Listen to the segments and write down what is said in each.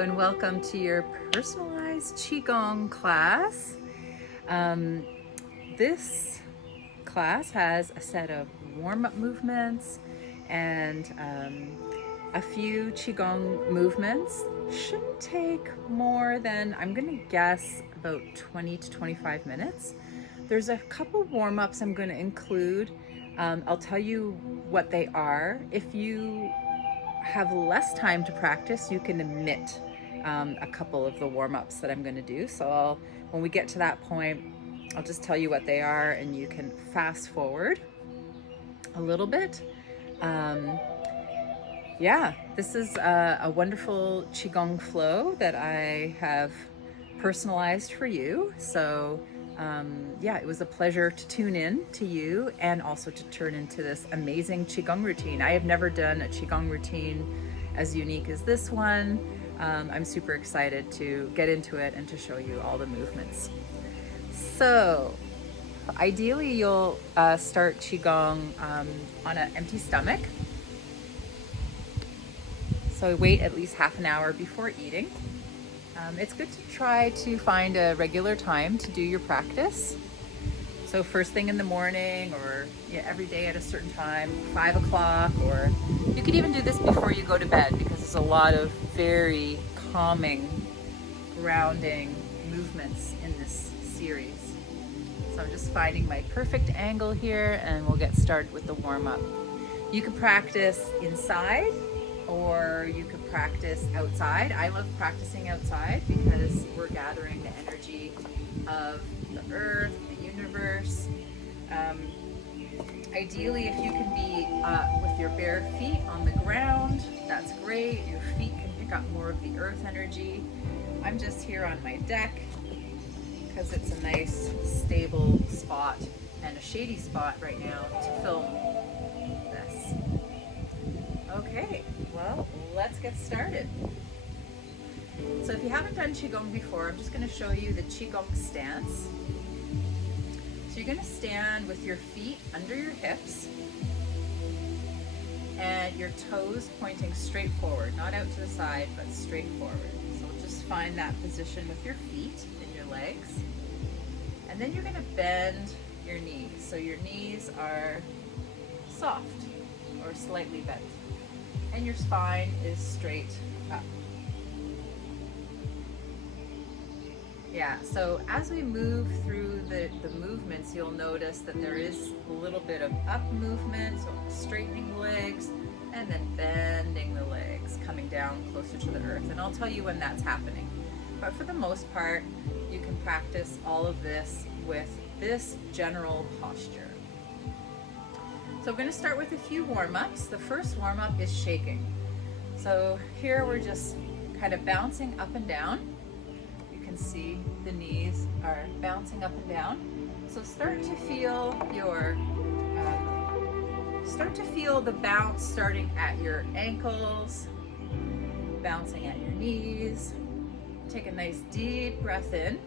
And welcome to your personalized Qigong class. This class has a set of warm-up movements and a few Qigong movements. Shouldn't take more than, I'm gonna guess, about 20 to 25 minutes. There's a couple warm-ups I'm gonna include. I'll tell you what they are. If you have less time to practice, you can omit a couple of the warm-ups that I'm going to do. So when we get to that point, I'll just tell you what they are and you can fast forward a little bit. Yeah, this is a wonderful Qigong flow that I have personalized for you. So yeah, it was a pleasure to tune in to you and also to turn into this amazing Qigong routine. I have never done a Qigong routine as unique as this one. I'm super excited to get into it and to show you all the movements. So ideally you'll start Qigong on an empty stomach. So wait at least half an hour before eating. It's good to try to find a regular time to do your practice. So first thing in the morning, or every day at a certain time, 5 o'clock, or you could even do this before you go to bed, because there's a lot of very calming, grounding movements in this series. So I'm just finding my perfect angle here and we'll get started with the warm-up. You can practice inside or you could practice outside. I love practicing outside because we're gathering the energy of the earth, the universe. Ideally, if you can be with your bare feet on the ground, that's great. Your feet can pick up more of the earth energy. I'm just here on my deck because it's a nice stable spot and a shady spot right now to film this. Okay, well, let's get started. So if you haven't done Qigong before, I'm just going to show you the Qigong stance. So you're going to stand with your feet under your hips and your toes pointing straight forward, not out to the side, but straight forward. So just find that position with your feet and your legs. And then you're going to bend your knees. So your knees are soft or slightly bent. And your spine is straight up. Yeah, so as we move through the movements, you'll notice that there is a little bit of up movement, so straightening the legs, and then bending the legs, coming down closer to the earth. And I'll tell you when that's happening. But for the most part, you can practice all of this with this general posture. So we're going to start with a few warm-ups. The first warm-up is shaking. So here we're just kind of bouncing up and down. You can see the knees are bouncing up and down. So start to feel the bounce starting at your ankles, bouncing at your knees. Take a nice deep breath in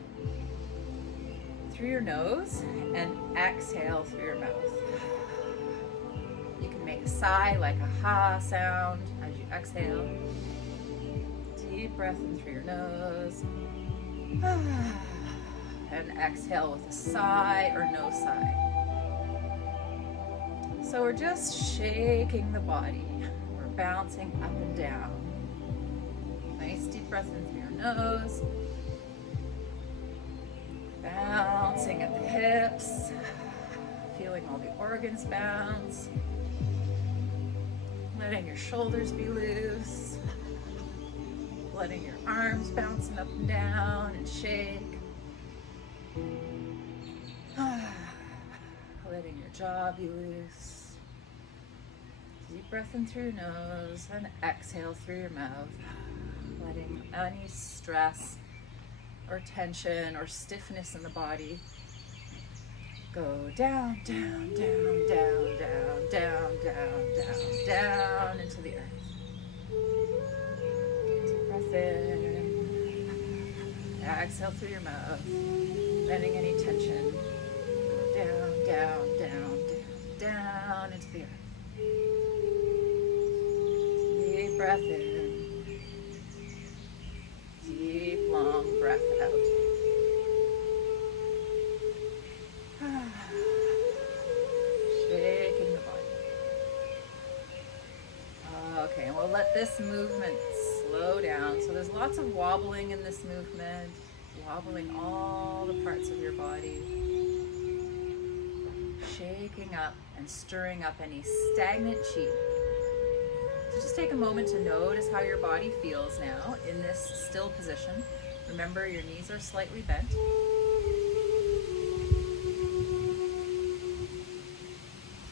through your nose and exhale through your mouth. You can make a sigh like a ha sound as you exhale. Deep breath in through your nose. And exhale with a sigh or no sigh. So we're just shaking the body. We're bouncing up and down. Nice deep breath in through your nose. Bouncing at the hips. Feeling all the organs bounce. Letting your shoulders be loose. Letting your arms bouncing up and down and shake. Letting your jaw be loose. Deep breath in through your nose and exhale through your mouth. Letting any stress or tension or stiffness in the body go down, down, down, down, down, down, down, down, down into the earth. Deep breath in. Exhale through your mouth. Letting any tension go down, down, down, down, down into the earth. Deep breath in. this movement slow down. So there's lots of wobbling in this movement, wobbling all the parts of your body, shaking up and stirring up any stagnant chi. So just take a moment to notice how your body feels now in this still position. Remember, your knees are slightly bent.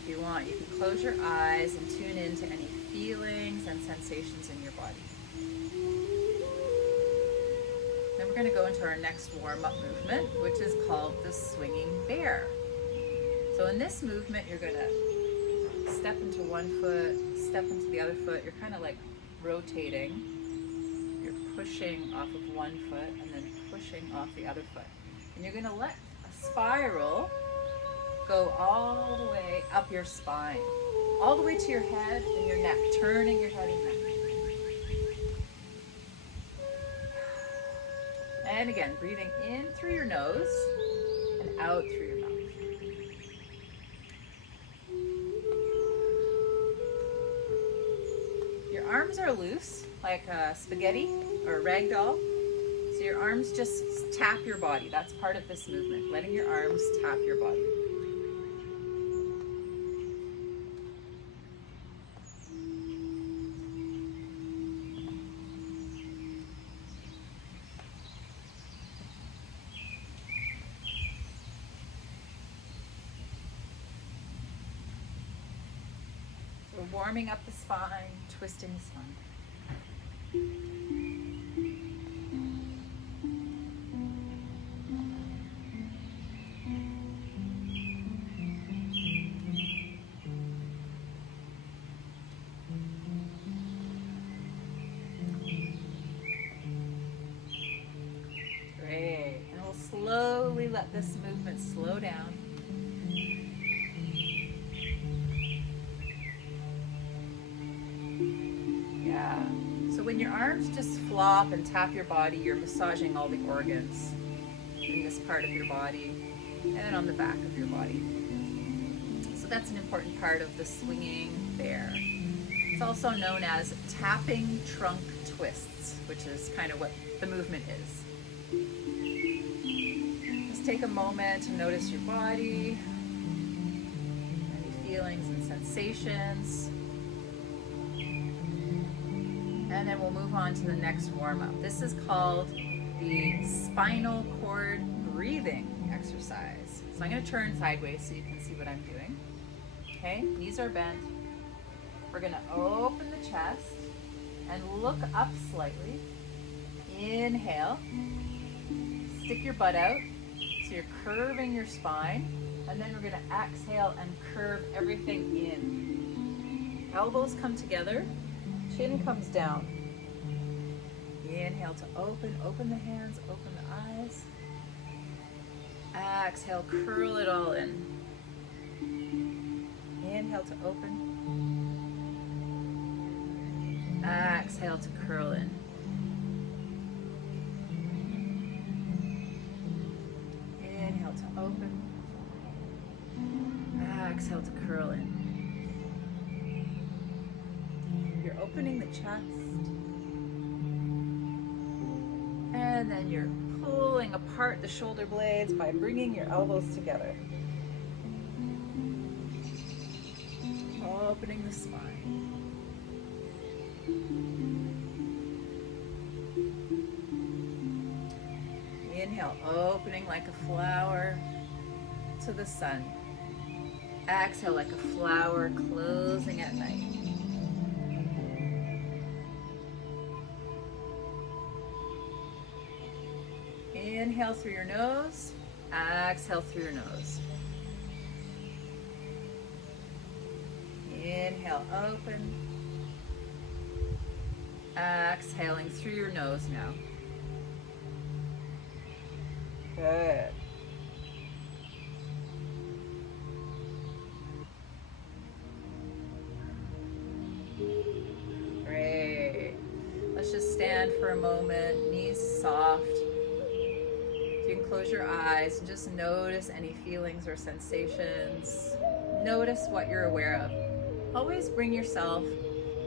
If you want, you can close your eyes and tune into any feelings and sensations in your body. Then we're going to go into our next warm-up movement, which is called the swinging bear. So in this movement, you're going to step into one foot, step into the other foot. You're kind of like rotating. You're pushing off of one foot and then pushing off the other foot. And you're going to let a spiral go all the way up your spine, all the way to your head and your neck, turning your head and neck. And again, breathing in through your nose and out through your mouth. Your arms are loose, like a spaghetti or a rag doll. So your arms just tap your body. That's part of this movement, letting your arms tap your body. We're warming up the spine, twisting the spine. Great. And we'll slowly let this movement slow down. Yeah. So when your arms just flop and tap your body, you're massaging all the organs in this part of your body and on the back of your body. So that's an important part of the swinging bear. It's also known as tapping trunk twists, which is kind of what the movement is. Just take a moment to notice your body, any feelings and sensations. And then we'll move on to the next warm-up. This is called the spinal cord breathing exercise. So I'm going to turn sideways so you can see what I'm doing. Okay, knees are bent. We're going to open the chest and look up slightly. Inhale. Stick your butt out so you're curving your spine. And then we're going to exhale and curve everything in. Elbows come together. Chin comes down. Inhale to open the hands, open the eyes. Exhale, curl it all in. Inhale to open. Exhale to curl in. Inhale to open. Exhale to curl in. You're opening the chest, and then you're pulling apart the shoulder blades by bringing your elbows together. Opening the spine. Inhale, opening like a flower to the sun. Exhale like a flower closing at night. Inhale through your nose, exhale through your nose. Inhale, open. Exhaling through your nose now. Good. Great. Let's just stand for a moment, knees soft. You can close your eyes and just notice any feelings or sensations. Notice what you're aware of. Always bring yourself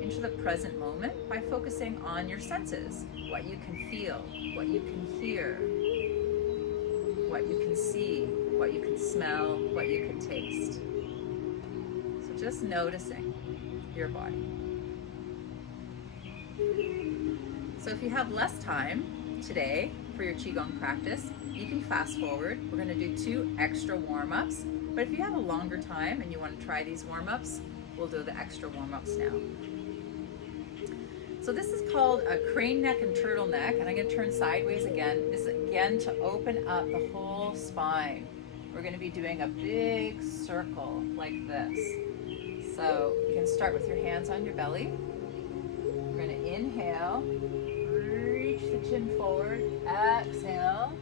into the present moment by focusing on your senses, what you can feel, what you can hear, what you can see, what you can smell, what you can taste. So just noticing your body. So if you have less time today for your Qigong practice, you can fast forward. We're going to do 2 extra warm-ups. But if you have a longer time and you want to try these warm-ups, we'll do the extra warm-ups now. So this is called a crane neck and turtleneck, and I'm going to turn sideways again. This is again to open up the whole spine. We're going to be doing a big circle like this. So you can start with your hands on your belly. We're going to inhale, reach the chin forward, exhale,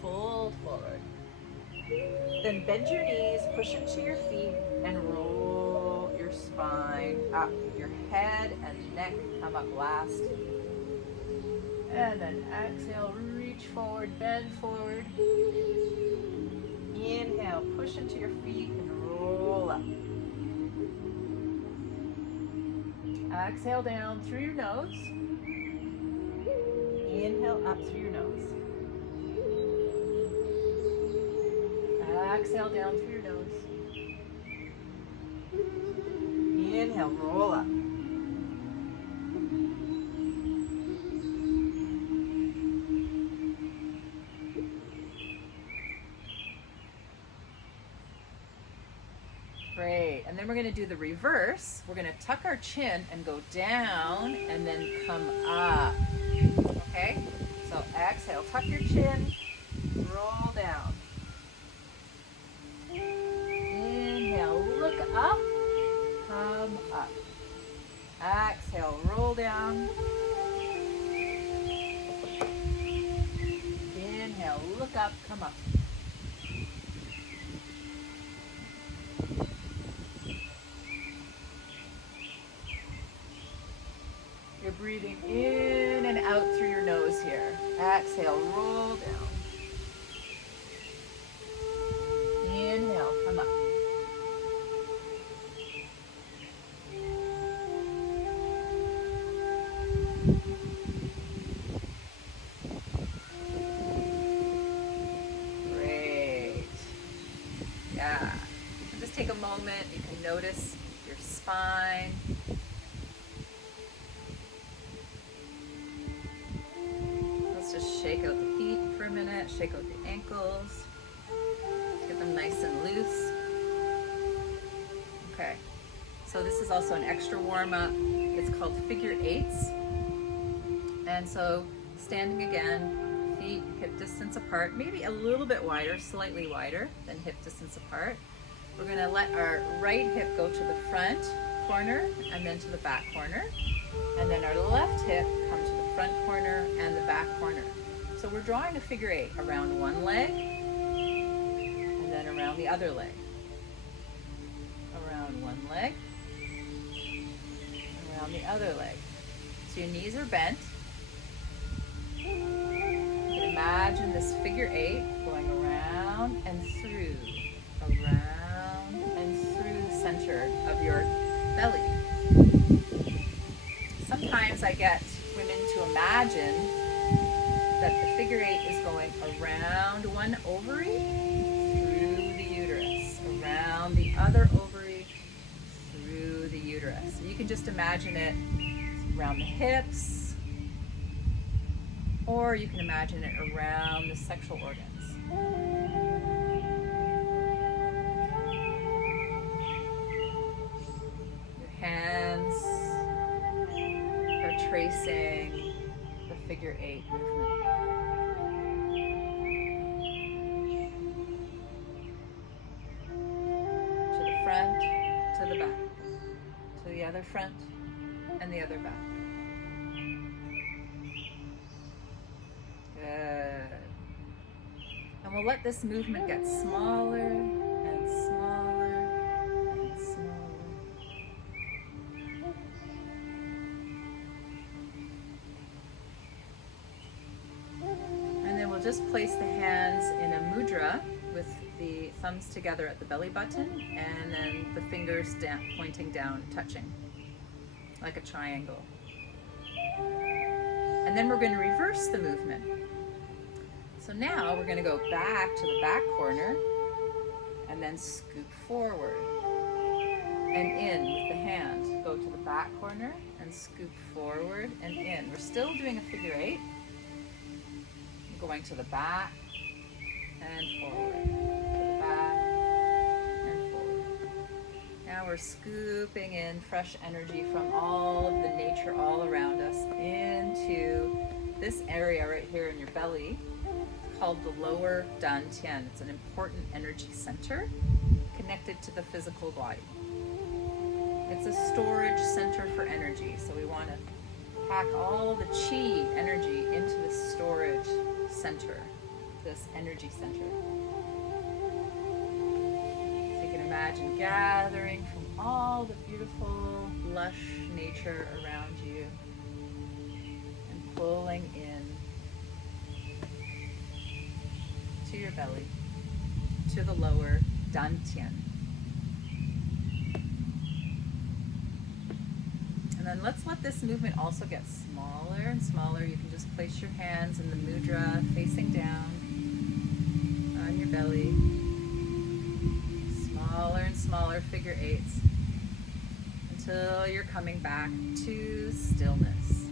fold forward. Then bend your knees, push into your feet, and roll your spine up. Your head and neck come up last. And then exhale, reach forward, bend forward. Inhale, push into your feet and roll up. Exhale down through your nose. Inhale up through your nose. Exhale down through your nose. Inhale, roll up. Great. And then we're going to do the reverse. We're going to tuck our chin and go down and then come up. Okay? So exhale, tuck your chin, roll down. Inhale, look up, come up. Exhale, roll down. Inhale, look up, come up. You're breathing in and out through your nose here. Exhale, roll down. Inhale, come up. Great. Yeah. And just take a moment. You can notice your spine. Let's just shake out the feet for a minute. Shake out the ankles. Get them nice and loose. Okay, so this is also an extra warm-up. It's called figure eights. And so standing again, feet hip distance apart, maybe a little bit wider, slightly wider than hip distance apart. We're gonna let our right hip go to the front corner and then to the back corner. And then our left hip come to the front corner and the back corner. So we're drawing a figure eight around one leg, and then around the other leg. Around one leg, around the other leg. So your knees are bent. You can imagine this figure eight going around and through the center of your belly. Sometimes I get women to imagine that the figure eight is going around one ovary through the uterus, around the other ovary through the uterus. So you can just imagine it around the hips, or you can imagine it around the sexual organs. Your hands are tracing the figure eight movement. To the front, to the back, to the other front, and the other back. Good. And we'll let this movement get smaller and smaller and smaller. And then we'll just place the hands in a mudra with the thumbs together at the belly button and then the fingers pointing down, touching. like a triangle. And then we're going to reverse the movement. So now we're going to go back to the back corner and then scoop forward and in with the hand. Go to the back corner and scoop forward and in. We're still doing a figure 8. Going to the back and forward, to the back and forward. Now we're scooping in fresh energy from all of the nature all around us into this area right here in your belly called the lower dantian. It's an important energy center connected to the physical body. It's a storage center for energy, so we want to pack all the chi energy into this storage center, this energy center. So you can imagine gathering from all the beautiful, lush nature around you and pulling in to your belly, to the lower dantian. And then let's let this movement also get smaller and smaller. You can just place your hands in the mudra facing down on your belly. Smaller and smaller figure 8s until you're coming back to stillness.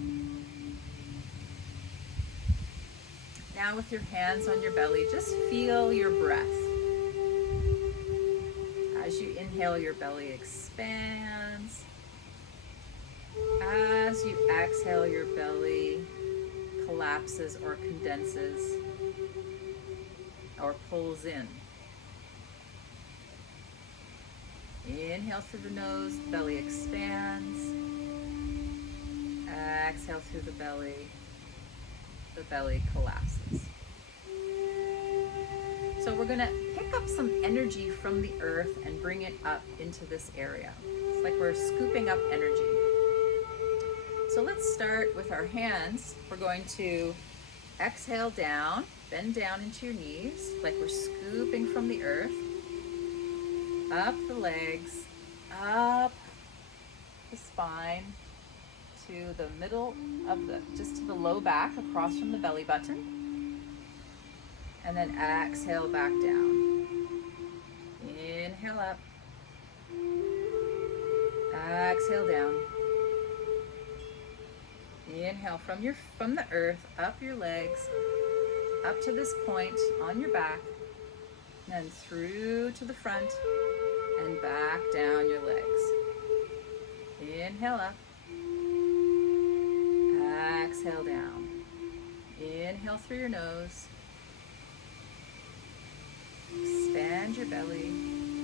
Now with your hands on your belly, just feel your breath. As you inhale, your belly expands. As you exhale, your belly collapses or condenses or pulls in. Inhale through the nose, the belly expands. Exhale through the belly collapses. So we're going to pick up some energy from the earth and bring it up into this area. It's like we're scooping up energy. So let's start with our hands. We're going to exhale down, bend down into your knees, like we're scooping from the earth, up the legs, up the spine, to the middle of just to the low back, across from the belly button. And then exhale back down. Inhale up. Exhale down. Inhale from the earth, up your legs, up to this point on your back, and then through to the front and back down your legs. Inhale up. Exhale down. Inhale through your nose. Expand your belly.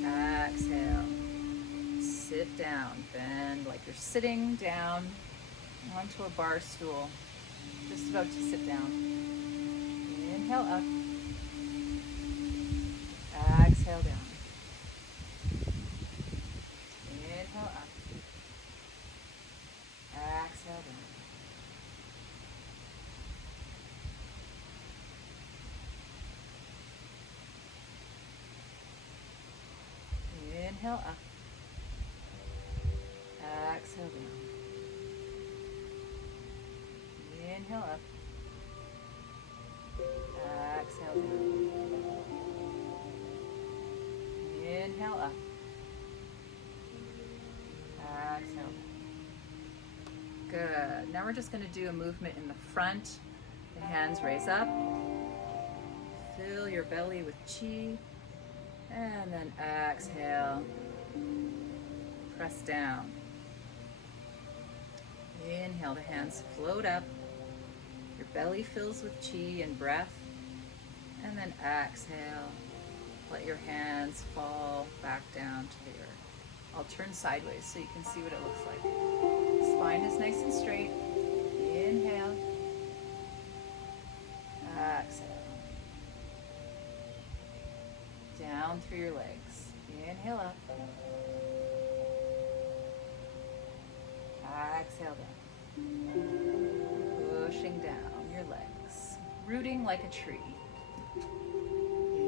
Exhale. Sit down. Bend like you're sitting down onto a bar stool. Just about to sit down. Inhale up. Exhale down. Inhale up. Exhale down. Inhale up. Exhale down. Inhale up. Exhale down. Inhale up. Exhale down. Good. Now we're just going to do a movement in the front. The hands raise up. Fill your belly with chi. And then exhale. Press down. Inhale, the hands float up. Your belly fills with chi and breath. And then exhale. Let your hands fall back down to the earth. I'll turn sideways so you can see what it looks like. Spine is nice and straight. Inhale. Exhale. Down through your legs. Inhale up. Exhale down. Pushing down your legs. Rooting like a tree.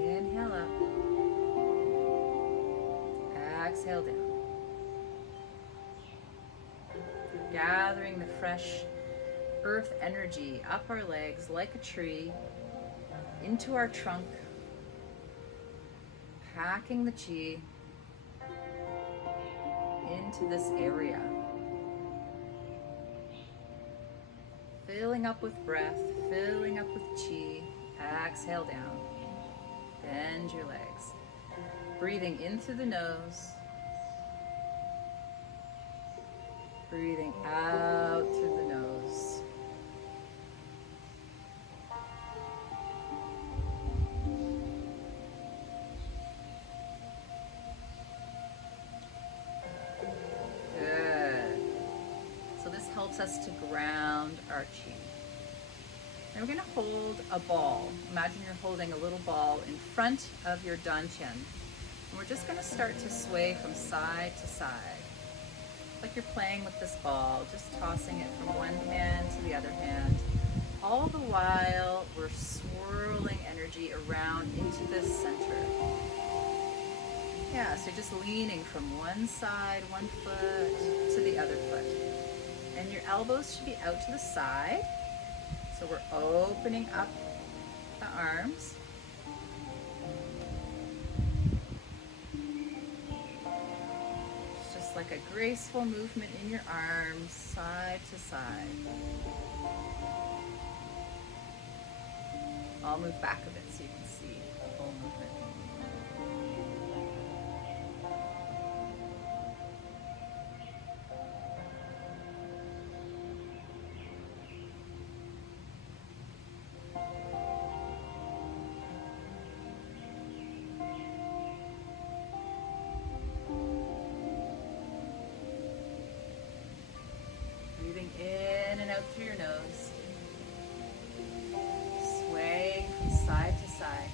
Inhale up. Exhale down. gathering the fresh earth energy up our legs like a tree, into our trunk, packing the chi into this area. Filling up with breath, filling up with chi. Exhale down. Bend your legs. Breathing in through the nose. Breathing out through the nose. Good. So this helps us to ground our chi. And we're going to hold a ball. Imagine you're holding a little ball in front of your dantian. And we're just going to start to sway from side to side. Like you're playing with this ball, just tossing it from one hand to the other hand. All the while, we're swirling energy around into this center. Yeah, so just leaning from one side, one foot to the other foot. And your elbows should be out to the side. So we're opening up the arms. It's just like a graceful movement in your arms, side to side. I'll move back a bit so you can see the full movement. Breathing in and out through your nose. Swaying from side to side.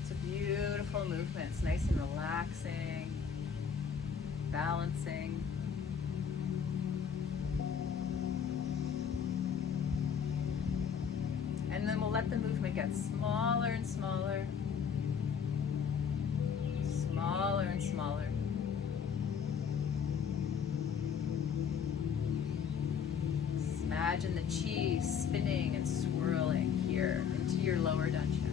It's a beautiful movement. It's nice and relaxing, balancing. And then we'll let the movement get smaller and smaller, smaller and smaller. Just imagine the chi spinning and swirling here into your lower dantian.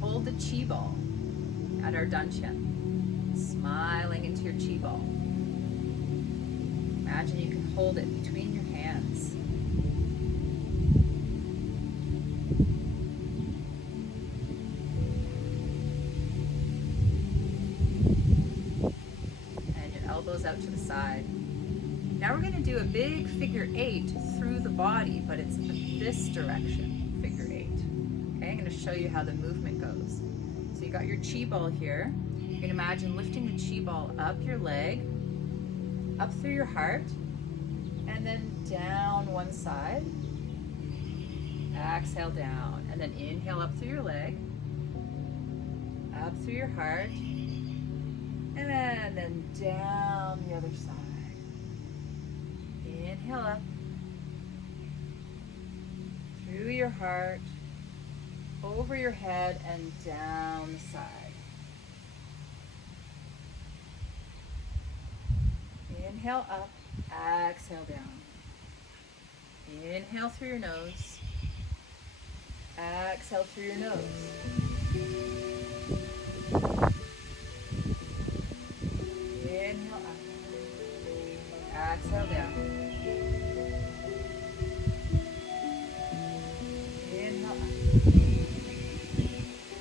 Hold the chi ball at our dantian, smiling into your chi ball. Imagine you can hold it between your hands. And your elbows out to the side. Now we're going to do a big figure 8 through the body, but it's this direction, figure 8. Okay, I'm going to show you how the movement goes. So you got your chi ball here. You can imagine lifting the chi ball up your leg, up through your heart, and then down one side. Exhale down, and then inhale up through your leg, up through your heart, and then down the other side. Inhale up, through your heart, over your head and down the side. Inhale up, exhale down. Inhale through your nose, exhale through your nose. Inhale up, exhale down. Inhale up.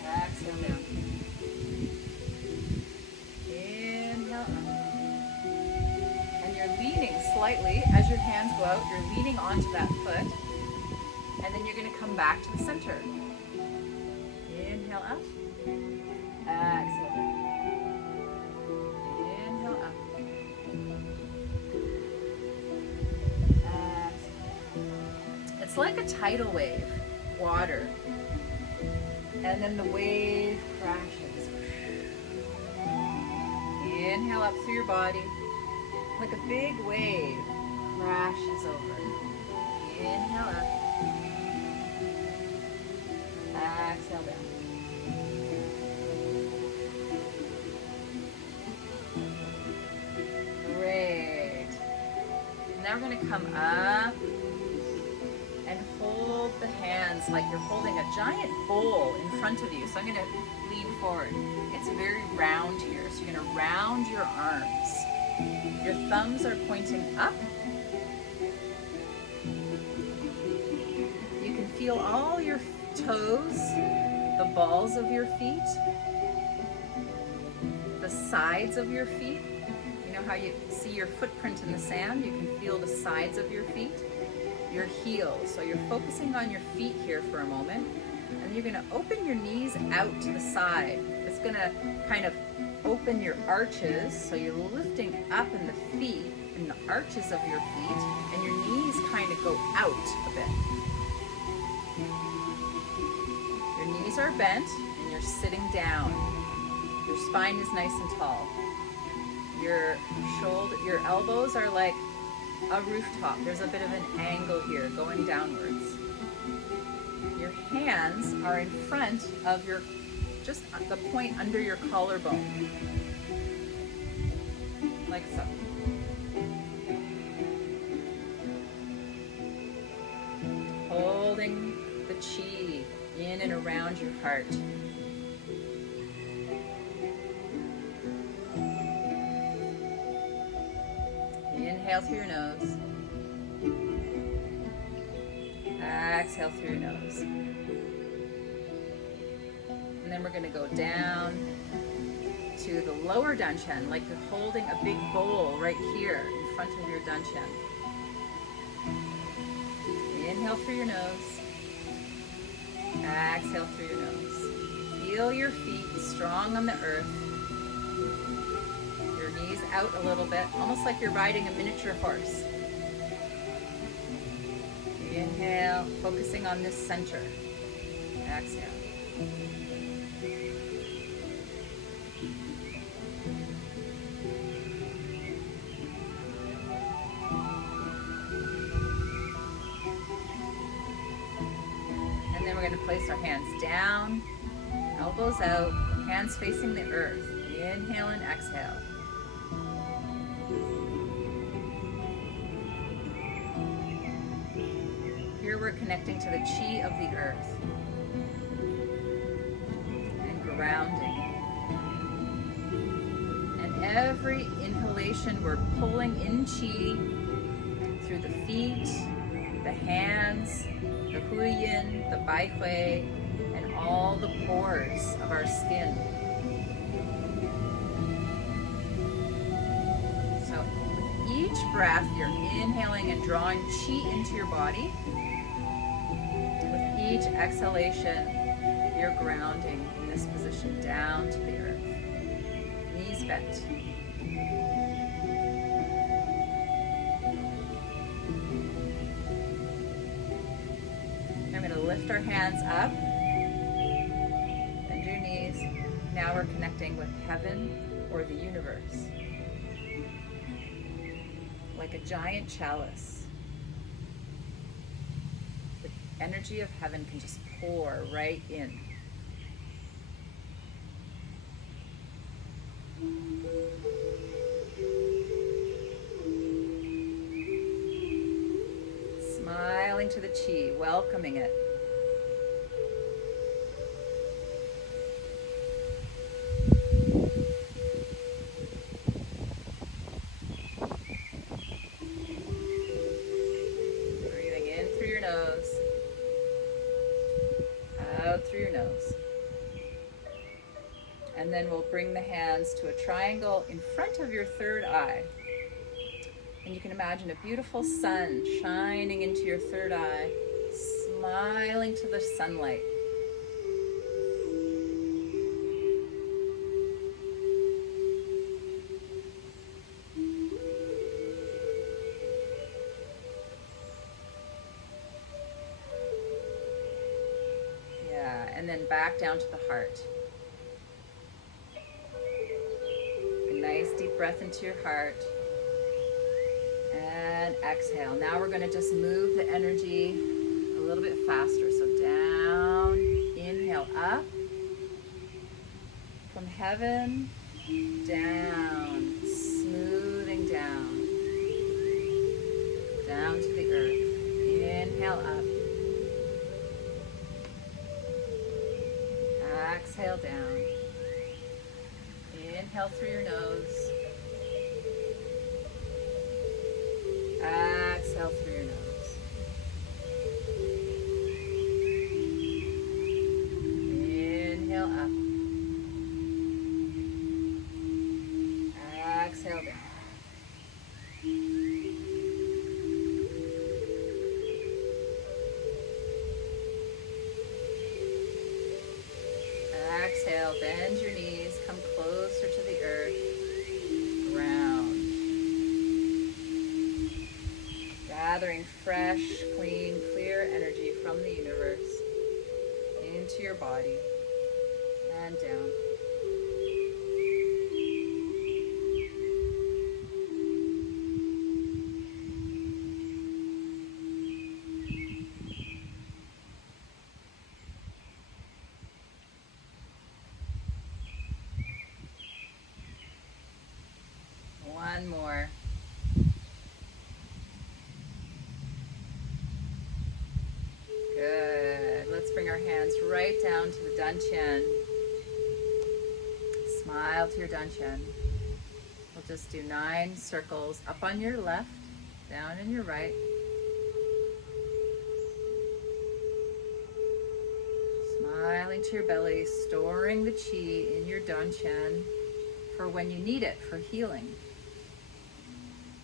Exhale down. Inhale up. And you're leaning slightly as your hands go out. You're leaning onto that foot. And then you're going to come back to the center. Inhale up. Exhale down. Inhale up. It's like a tidal wave, water. And then the wave crashes. Inhale up through your body. Like a big wave crashes over. Inhale up. Exhale down. Great. Now we're going to come up and hold the hands like you're holding a giant bowl in front of you. So I'm going to lean forward. It's very round here. So you're going to round your arms. Your thumbs are pointing up. You can feel all your toes, the balls of your feet, the sides of your feet. You know how you see your footprint in the sand? You can feel the sides of your feet, your heels. So you're focusing on your feet here for a moment, and you're going to open your knees out to the side. It's going to kind of open your arches, so you're lifting up in the feet, in the arches of your feet, and your knees kind of go out a bit. Your knees are bent, and you're sitting down. Your spine is nice and tall. Your elbows are like a rooftop. There's a bit of an angle here going downwards. Your hands are in front of your, just the point under your collarbone, like so. Holding the chi in and around your heart. Inhale through your nose. Exhale through your nose. And then we're going to go down to the lower dantian, like you're holding a big bowl right here in front of your dantian. Inhale through your nose. Exhale through your nose. Feel your feet strong on the earth. Your knees out a little bit, almost like you're riding a miniature horse. Inhale, focusing on this center. Exhale. And then we're going to place our hands down, elbows out, hands facing the earth. Inhale and exhale. Here we're connecting to the chi of the earth and grounding. And every inhalation we're pulling in chi through the feet, the hands, the huiyin, the baihui, and all the pores of our skin. So with each breath, you're inhaling and drawing chi into your body. With each exhalation, you're grounding in this position down to the earth. Knees bent. I'm going to lift our hands up. Bend your knees. Now we're connecting with heaven or the universe. Like a giant chalice. The energy of heaven can just pour right in. Smiling to the chi, welcoming it. Breathing in through your nose, out through your nose. And then we'll bring the hands to a triangle in front of your third eye. And you can imagine a beautiful sun shining into your third eye, smiling to the sunlight. and then back down to the heart. A nice deep breath into your heart. And exhale. Now we're going to just move the energy a little bit faster. So down, inhale up. From heaven, down, smoothing down. Down to the earth. Inhale up. Exhale down. Inhale through your nose. Exhale through your nose. Inhale up. Exhale down. Exhale, bend your knees, come closer to the earth, ground. Gathering fresh, clean, clear energy from the universe into your body and down. One more. Good. Let's bring our hands right down to the Dantian. Smile to your Dantian. We'll just do 9 circles up on your left, down on your right. Smiling to your belly, storing the chi in your Dantian for when you need it for healing.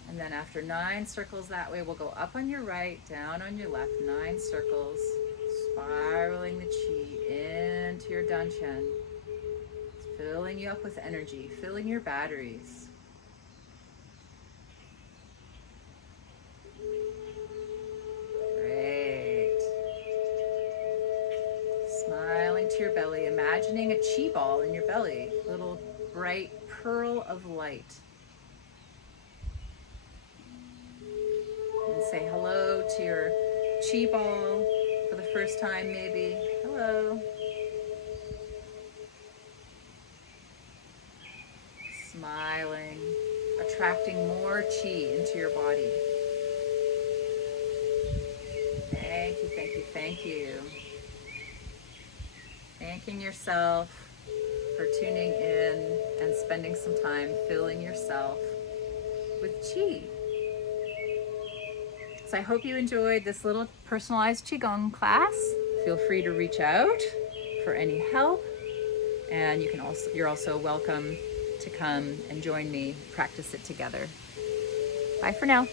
And then after 9 circles that way, we'll go up on your right, down on your left, 9 circles, spiraling the chi into your Dantian. It's filling you up with energy, filling your batteries. Great. Smiling to your belly, imagining a chi ball in your belly, little bright pearl of light. And say hello to your chi ball for the first time, maybe. Hello. Smiling, attracting more chi into your body. Thank you, thank you, thank you. Thanking yourself for tuning in and spending some time filling yourself with chi. So I hope you enjoyed this little personalized Qigong class. Feel free to reach out for any help. And you're also welcome to come and join me practice it together. Bye for now.